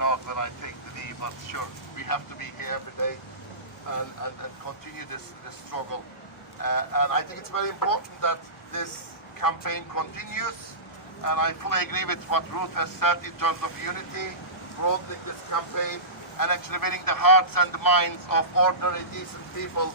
not when I take the knee, but sure, we have to be here every day and continue this struggle. And I think it's very important that this campaign continues. And I fully agree with what Ruth has said in terms of unity, broadening this campaign, and actually winning the hearts and the minds of ordinary, decent people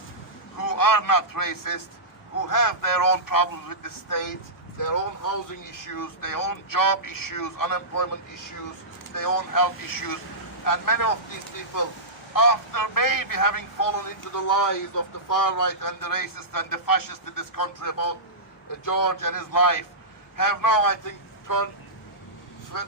who are not racist, who have their own problems with the state, their own housing issues, their own job issues, unemployment issues, their own health issues. And many of these people, after maybe having fallen into the lies of the far right and the racist and the fascist in this country about George and his life, have now, I think, turned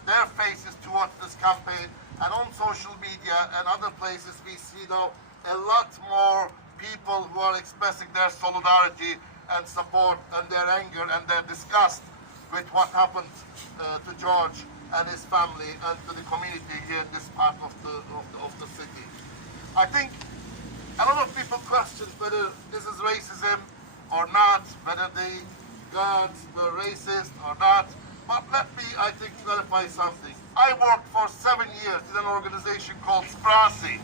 their faces towards this campaign. And on social media and other places, we see now a lot more people who are expressing their solidarity and support and their anger and their disgust with what happened to George and his family and to the community here in this part of the city. I think a lot of people question whether this is racism or not, whether the guards were racist or not. But let me, I think, clarify something. I worked for 7 years in an organization called SPRASI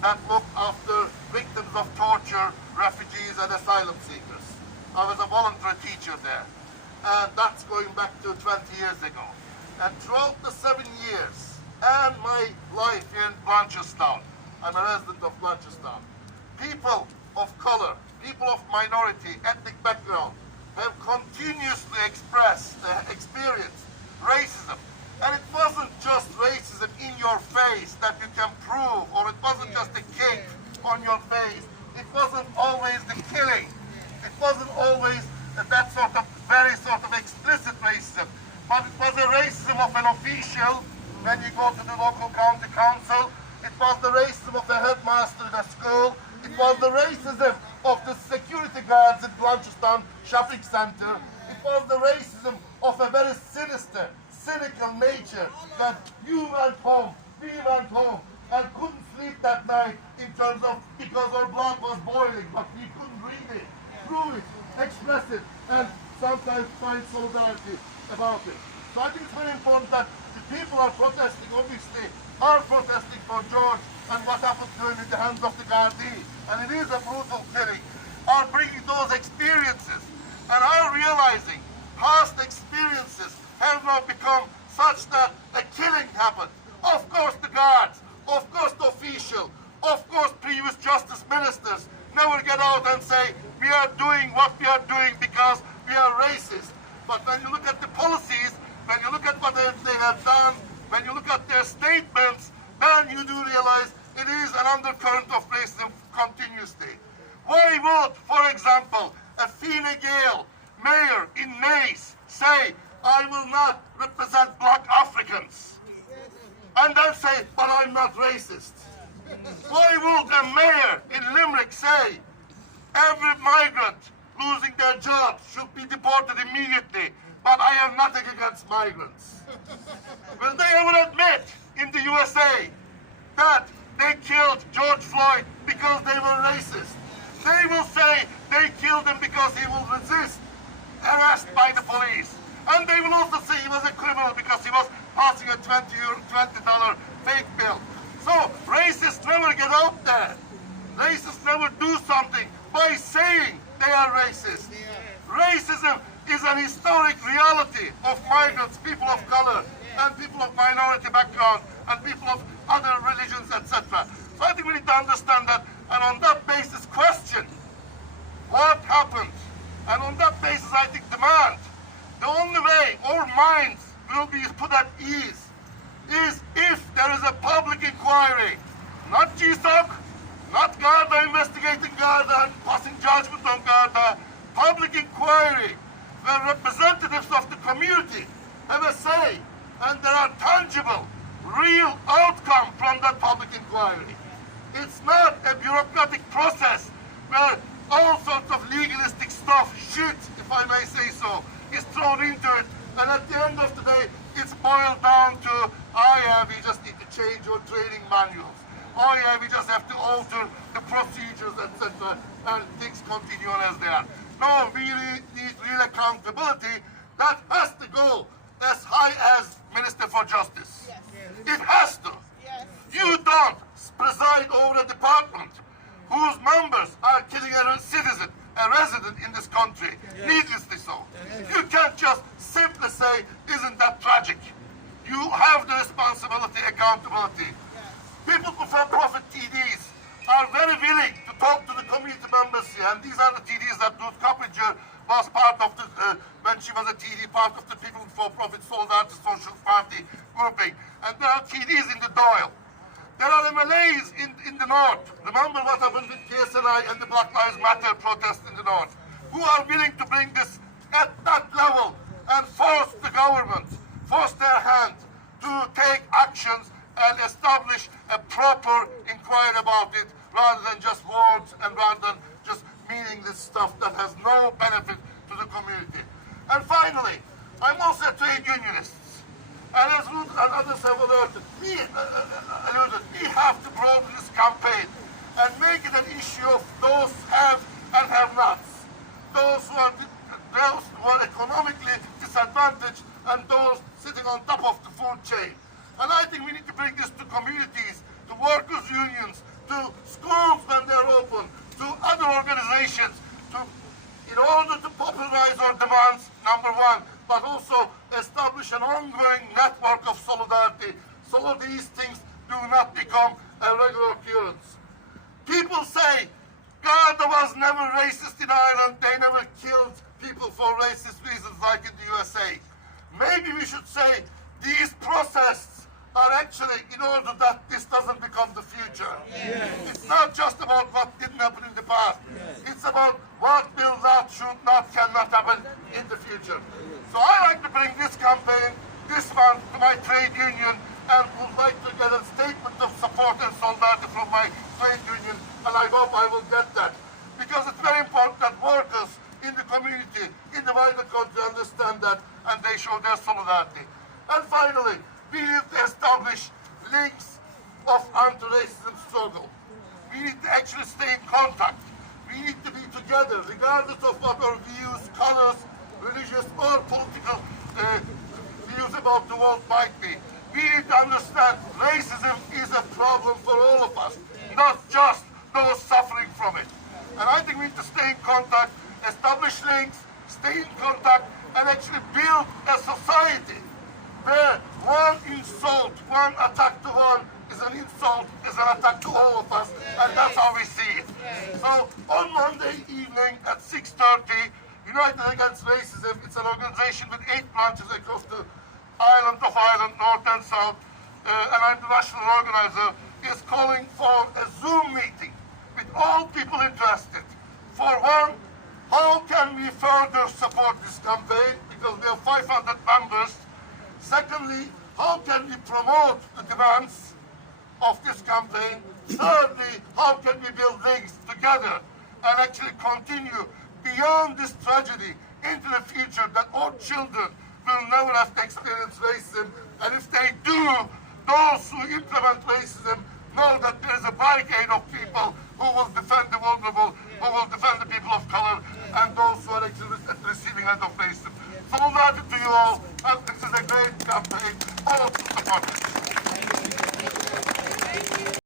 that looked after victims of torture, refugees and asylum seekers. I was a voluntary teacher there. And that's going back to 20 years ago. And throughout the 7 years and my life here in Blanchardstown, I'm a resident of Blanchardstown, people of color, people of minority, ethnic background, have continuously expressed, experienced racism. And it wasn't just racism in your face that you can prove, or it wasn't just a kick on your face. It wasn't always the killing. It wasn't always that sort of very sort of explicit racism. But it was a racism of an official when you go to the local county council. It was the racism of the headmaster in a school. It was the racism of the security guards at Blanchardstown Shopping Center. It was the racism of a very sinister, cynical nature that you went home, we went home, and couldn't sleep that night in terms of because our blood was boiling, but we couldn't read it, prove it, express it, and sometimes find solidarity about it. So I think it's very important that the people are protesting, obviously, are protesting for George and what happened to him in the hands of the Gardaí. And it is a brutal killing. Are bringing those experiences and are realizing past experiences have now become such that a killing happened. Of course the guards, of course the official, of course previous justice ministers never get out and say we are doing what we are doing because we are racist. But when you look at the policies, when you look at what they have done, when you look at their statements, then you do realize it is an undercurrent of racism continuously. Why would, for example, a Fine Gael mayor in Naas say, I will not represent black Africans, and then say, but I'm not racist? Why would a mayor in Limerick say, every migrant losing their jobs should be deported immediately, but I have nothing against migrants? Will they ever admit in the USA that they killed George Floyd because they were racist? They will say they killed him because he will resist arrest by the police. And they will also say he was a criminal because he was passing a $20 fake bill. So racists never get out there. Racists never do something by saying they are racist. Racism is an historic reality of migrants, people of color, and people of minority background, and people of other religions, etc. So I think we need to understand that, and on that basis question what happened. And on that basis I think demand, the only way our minds will be put at ease is if there is a public inquiry, not GSOC, not Garda investigating Garda and passing judgment on Garda, public inquiry where representatives of the community have a say and there are tangible, real outcome from that public inquiry. It's not a bureaucratic process where all sorts of legalistic stuff, shit, if I may say so, is thrown into it, and at the end of the day, it's boiled down to, oh yeah, we just need to change our training manuals. Oh yeah, we just have to alter the procedures, etc., and things continue on as they are. No, we really need real accountability. That has to go as high as Minister for Justice. Yes. It has to. preside over a department whose members are killing a citizen, a resident in this country, needlessly so. You can't just simply say, isn't that tragic? You have the responsibility, accountability. People who for-profit TDs are very willing to talk to the community members here, and these are the TDs that Ruth Coppinger was part of the, when she was a TD, part of the People for-Profit Solidarity Social Party grouping. And there are TDs in the Doyle. There are MLAs in the north. Remember what happened with KSNI and the Black Lives Matter protest in the north, who are willing to bring this at that level and force the government, force their hand to take actions and establish a proper inquiry about it, rather than just words and rather than just meaningless stuff that has no benefit to the community. And finally, I'm also a trade unionist. And as Ruth and others have alluded, we have to broaden this campaign and make it an issue of those have and have-nots, those who are economically disadvantaged and those sitting on top of the food chain. And I think we need to bring this to communities, to workers' unions, to schools when they're open, to other organizations, in order to popularize our demands, number one, but also establish an ongoing network of solidarity so these things do not become a regular occurrence. People say, Garda was never racist in Ireland, they never killed people for racist reasons like in the USA. Maybe we should say these protests are actually in order that this doesn't become the future. Yes. It's not just about what didn't happen in the past. Yes. It's about what will not, should not, cannot happen in the future. So I like to bring this campaign, this month, to my trade union and would like to get a statement of support and solidarity from my trade union, and I hope I will get that. Because it's very important that workers in the community, in the wider country understand that and they show their solidarity. And finally, we need to establish links of anti-racism struggle. We need to actually stay in contact. We need to be together, regardless of what our views, colors, religious or political views about the world might be. We need to understand racism is a problem for all of us, not just those suffering from it. And I think we need to stay in contact, establish links, stay in contact, and actually build a society where one insult, one attack to one is an insult, is an attack to all of us, and that's how we see it. So on Monday evening at 6:30, United Against Racism, it's an organization with 8 branches across the island of Ireland, north and south, and I'm the national organizer, is calling for a Zoom meeting with all people interested. For one, how can we further support this campaign? Because we have 500 members. Secondly, how can we promote the demands of this campaign? Thirdly, how can we build links together and actually continue beyond this tragedy into the future, that our children will never have to experience racism, and if they do, those who implement racism know that there is a barricade of people who will defend the vulnerable